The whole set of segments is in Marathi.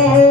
Oh.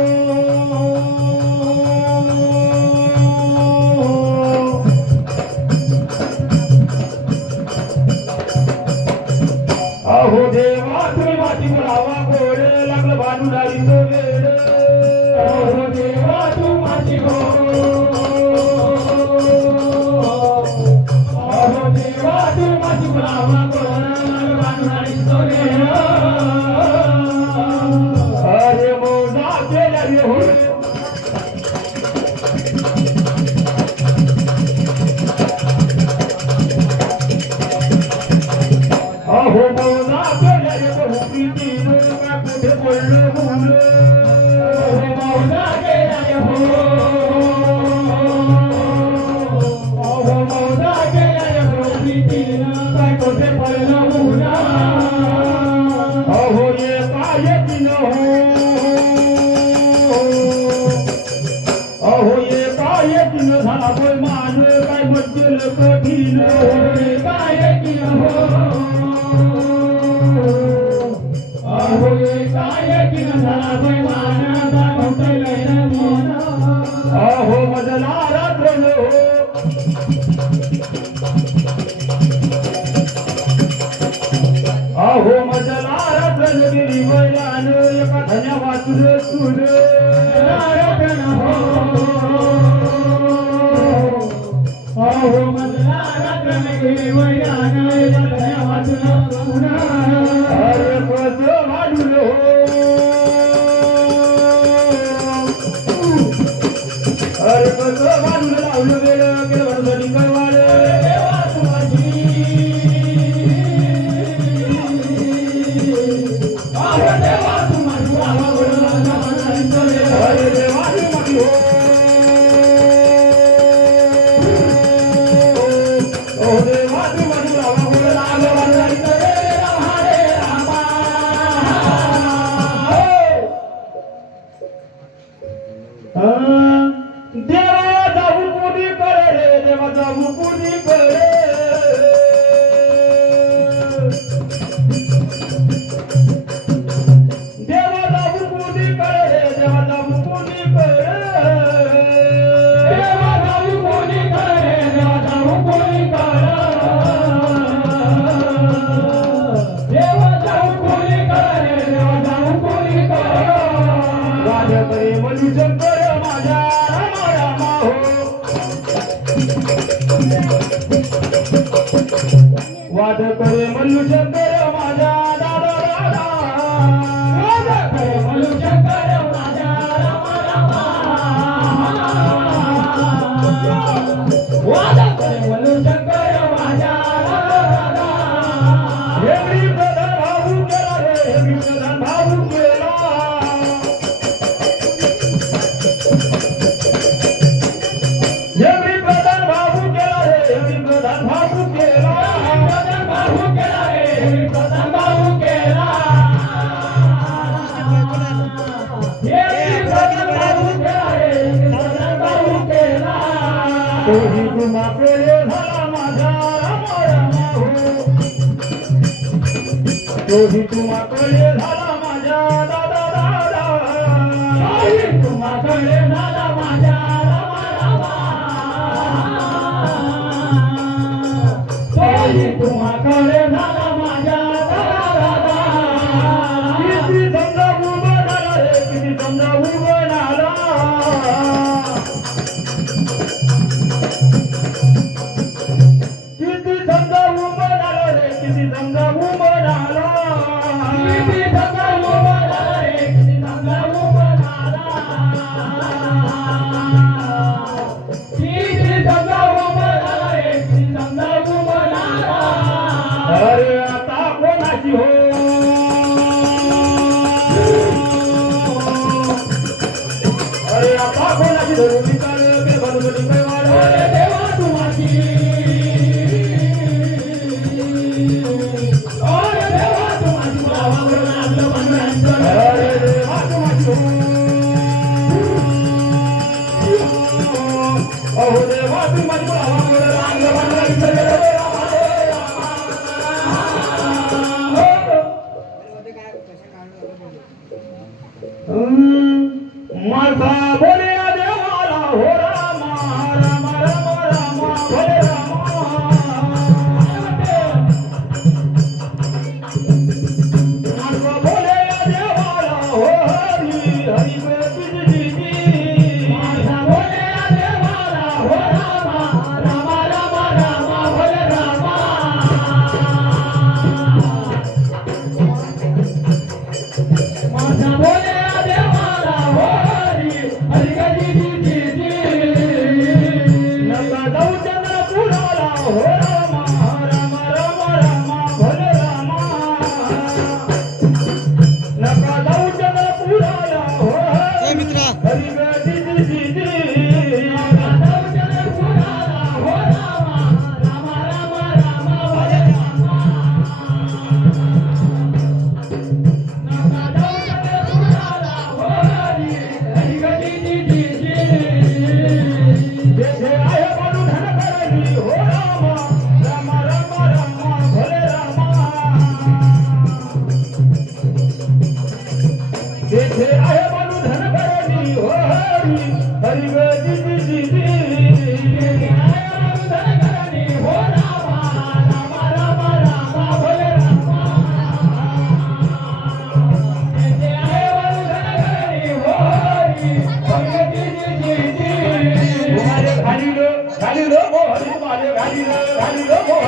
मुश्किल कठीण होते काय हो. अहो no वाद करे मनुष्य कर तोही गुमा प्रेय झाला माझा रामा हरी हो अरे आता कोणाची धरून निकाल के बनवली काय वाढ देवा तुम्हाची Oh, they want to make a hungry, I'm the one that's Amor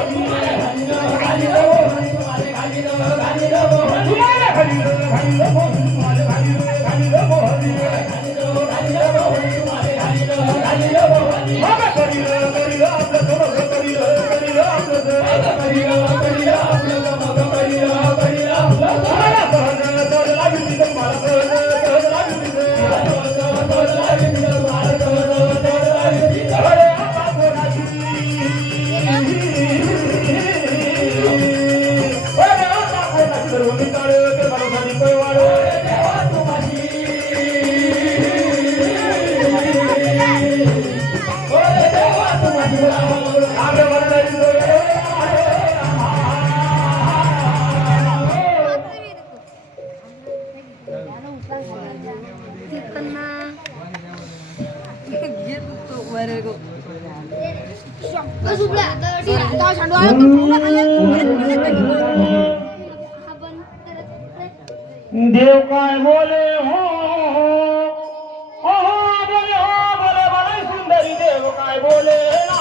Hallelujah. দেব কায় বলে হো বলে হো বলে বলে সুন্দরী দেব বলে না।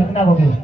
영락업이